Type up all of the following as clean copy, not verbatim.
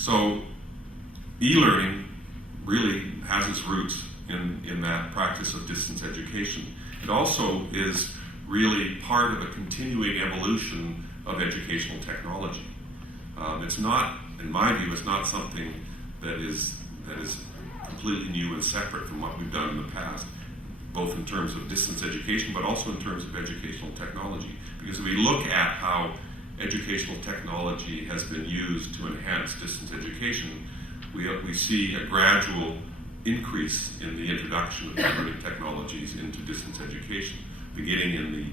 So e-learning really has its roots in that practice of distance education. It also is really part of a continuing evolution of educational technology. It's not, in my view, it's not something that is completely new and separate from what we've done in the past, both in terms of distance education, but also in terms of educational technology. Because if we look at how educational technology has been used to enhance distance education, we see a gradual increase in the introduction of learning technologies into distance education, beginning in the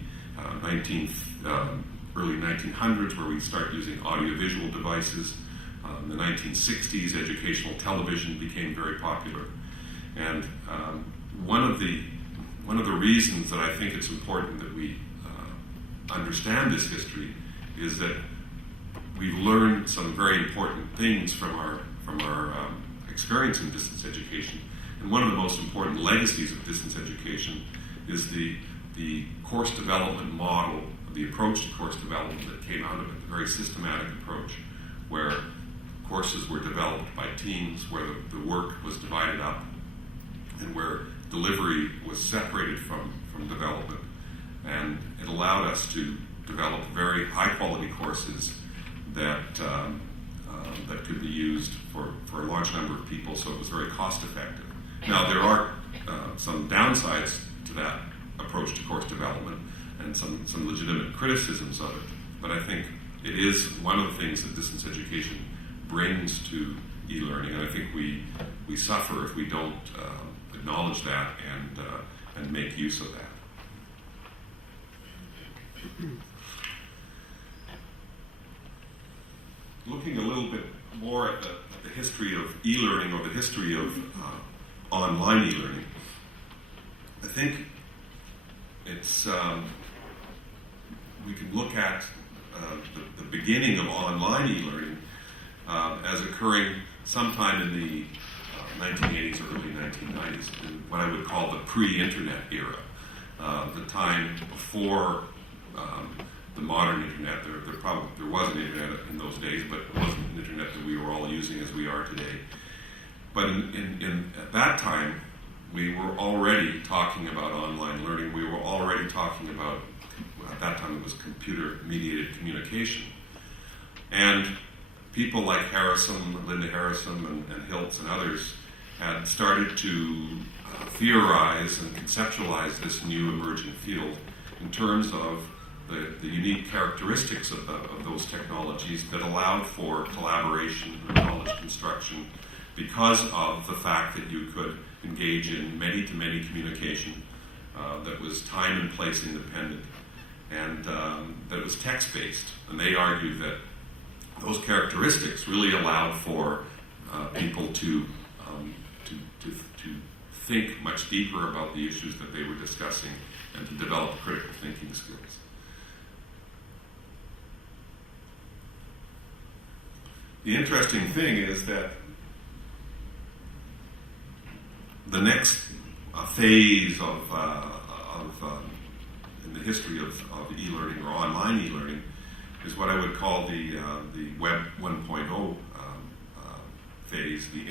early 1900s, where we start using audiovisual devices. In the 1960s, educational television became very popular. And one of the reasons that I think it's important that we understand this history is that we've learned some very important things from our experience in distance education. And one of the most important legacies of distance education is the course development model, the approach to course development that came out of it, the very systematic approach, where courses were developed by teams, where the work was divided up, and where delivery was separated from development. And it allowed us to develop very high-quality courses that could be used for a large number of people, so it was very cost-effective. Now, there are some downsides to that approach to course development and some legitimate criticisms of it, but I think it is one of the things that distance education brings to e-learning, and I think we suffer if we don't acknowledge that and make use of that. Looking a little bit more at the history of e-learning, or the history of online e-learning, I think it's we can look at the beginning of online e-learning as occurring sometime in the 1980s or early 1990s, in what I would call the pre-internet era, the time before the modern internet. There was an internet in those days, but it wasn't an internet that we were all using as we are today. But at that time, we were already talking about online learning. We were already talking about, at that time it was computer-mediated communication. And people like Linda Harrison and Hiltz and others had started to theorize and conceptualize this new emerging field in terms of the unique characteristics of those technologies that allowed for collaboration and knowledge construction, because of the fact that you could engage in many-to-many communication that was time and place independent, and that was text-based. And they argued that those characteristics really allowed for people to think much deeper about the issues that they were discussing and to develop critical thinking skills. The interesting thing is that the next phase in the history of e-learning or online e-learning is what I would call the Web 1.0 phase, the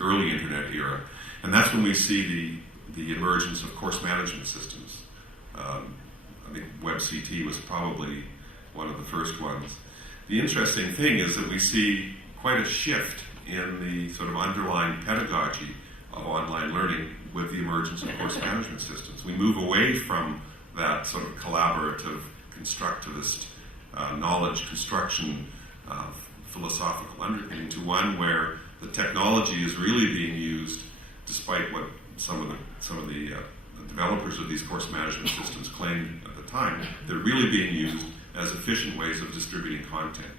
early internet era, and that's when we see the emergence of course management systems. I think WebCT was probably one of the first ones. The interesting thing is that we see quite a shift in the sort of underlying pedagogy of online learning with the emergence of course management systems. We move away from that sort of collaborative, constructivist, knowledge construction, philosophical underpinning to one where the technology is really being used, despite what some of the developers of these course management systems claimed at the time. They're really being used as efficient ways of distributing content,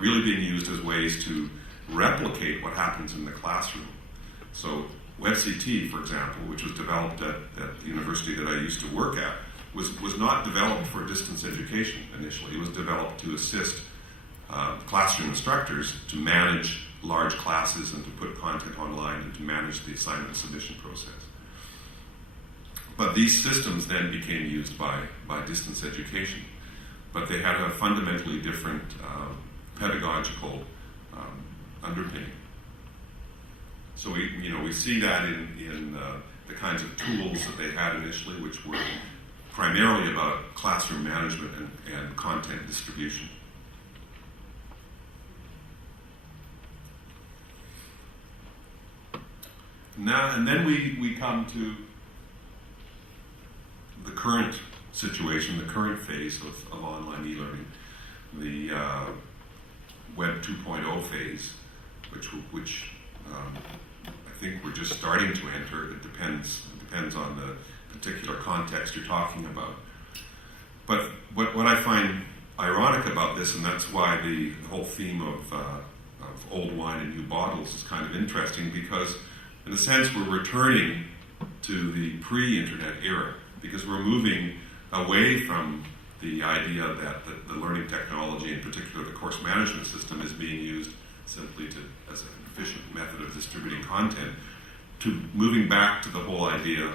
really being used as ways to replicate what happens in the classroom. So WebCT, for example, which was developed at the university that I used to work at, was not developed for distance education initially. It was developed to assist classroom instructors to manage large classes and to put content online and to manage the assignment submission process. But these systems then became used by distance education. But they had a fundamentally different pedagogical underpinning. So we see that in the kinds of tools that they had initially, which were primarily about classroom management and content distribution. Now, and then we come to the current situation, the current phase of online e-learning, the Web 2.0 phase, which I think we're just starting to enter. It depends on the particular context you're talking about. But what I find ironic about this, and that's why the whole theme of old wine and new bottles is kind of interesting, because in a sense we're returning to the pre-internet era, because we're moving away from the idea that the learning technology, in particular the course management system, is being used simply as an efficient method of distributing content, to moving back to the whole idea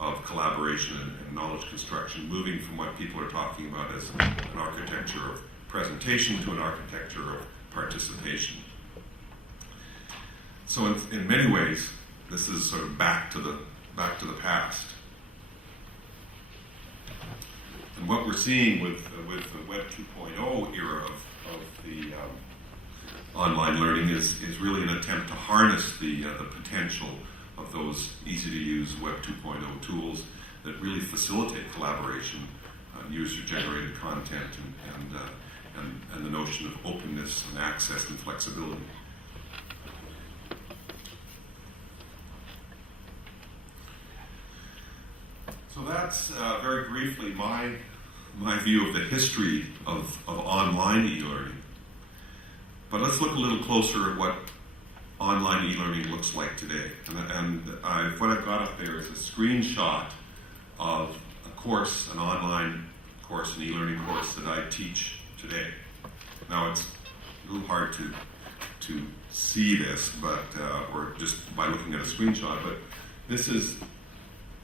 of collaboration and knowledge construction, moving from what people are talking about as an architecture of presentation to an architecture of participation. So in many ways, this is sort of back to the past. And what we're seeing with the Web 2.0 era of the online learning is really an attempt to harness the potential of those easy-to-use Web 2.0 tools that really facilitate collaboration, user-generated content, and the notion of openness and access and flexibility. So that's very briefly my view of the history of online e-learning. But let's look a little closer at what online e-learning looks like today. And what I've got up there is a screenshot of a course, an online course, an e-learning course that I teach today. Now it's a little hard to see this, but or just by looking at a screenshot, but this is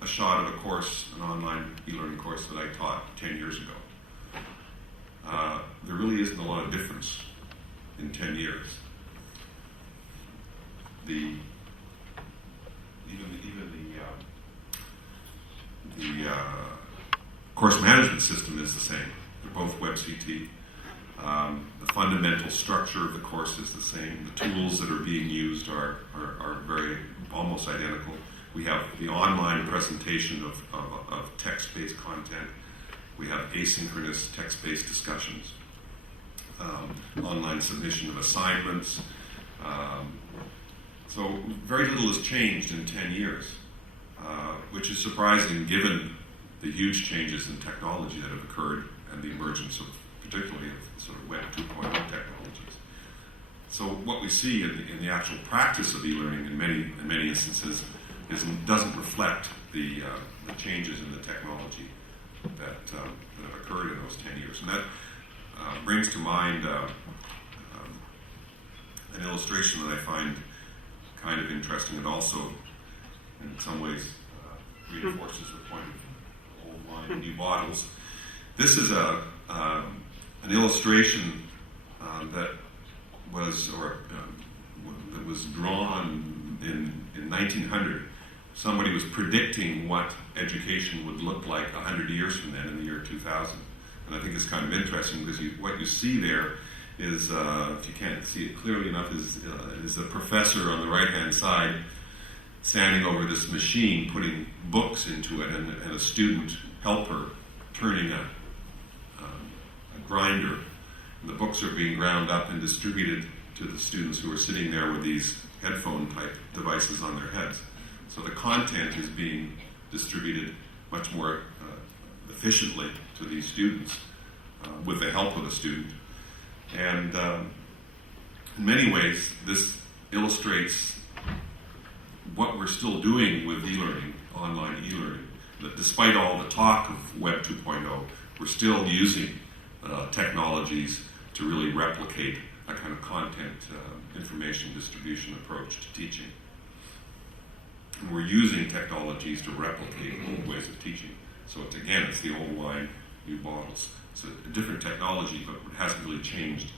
a shot of a course, an online e-learning course that I taught 10 years ago. There really isn't a lot of difference in 10 years. The course management system is the same. They're both WebCT. The fundamental structure of the course is the same. The tools that are being used are very almost identical. We have the online presentation of text-based content. We have asynchronous text-based discussions, online submission of assignments. So very little has changed in 10 years, which is surprising given the huge changes in technology that have occurred and the emergence of, particularly of sort of Web 2.0 technologies. So what we see in the actual practice of e-learning in many instances doesn't reflect the changes in the technology that have occurred in those 10 years. And that brings to mind an illustration that I find kind of interesting, and also in some ways reinforces the point of old wine and new bottles. This is an illustration that was drawn in 1900. Somebody was predicting what education would look like 100 years from then, in the year 2000. And I think it's kind of interesting because what you see there is, if you can't see it clearly enough, is a professor on the right-hand side standing over this machine, putting books into it, and a student helper turning a grinder. And the books are being ground up and distributed to the students who are sitting there with these headphone-type devices on their heads. So the content is being distributed much more efficiently to these students with the help of the student. And in many ways, this illustrates what we're still doing with e-learning, online e-learning. That despite all the talk of Web 2.0, we're still using technologies to really replicate a kind of content information distribution approach to teaching. And we're using technologies to replicate old ways of teaching. So it's the old wine, new bottles. It's a different technology, but it hasn't really changed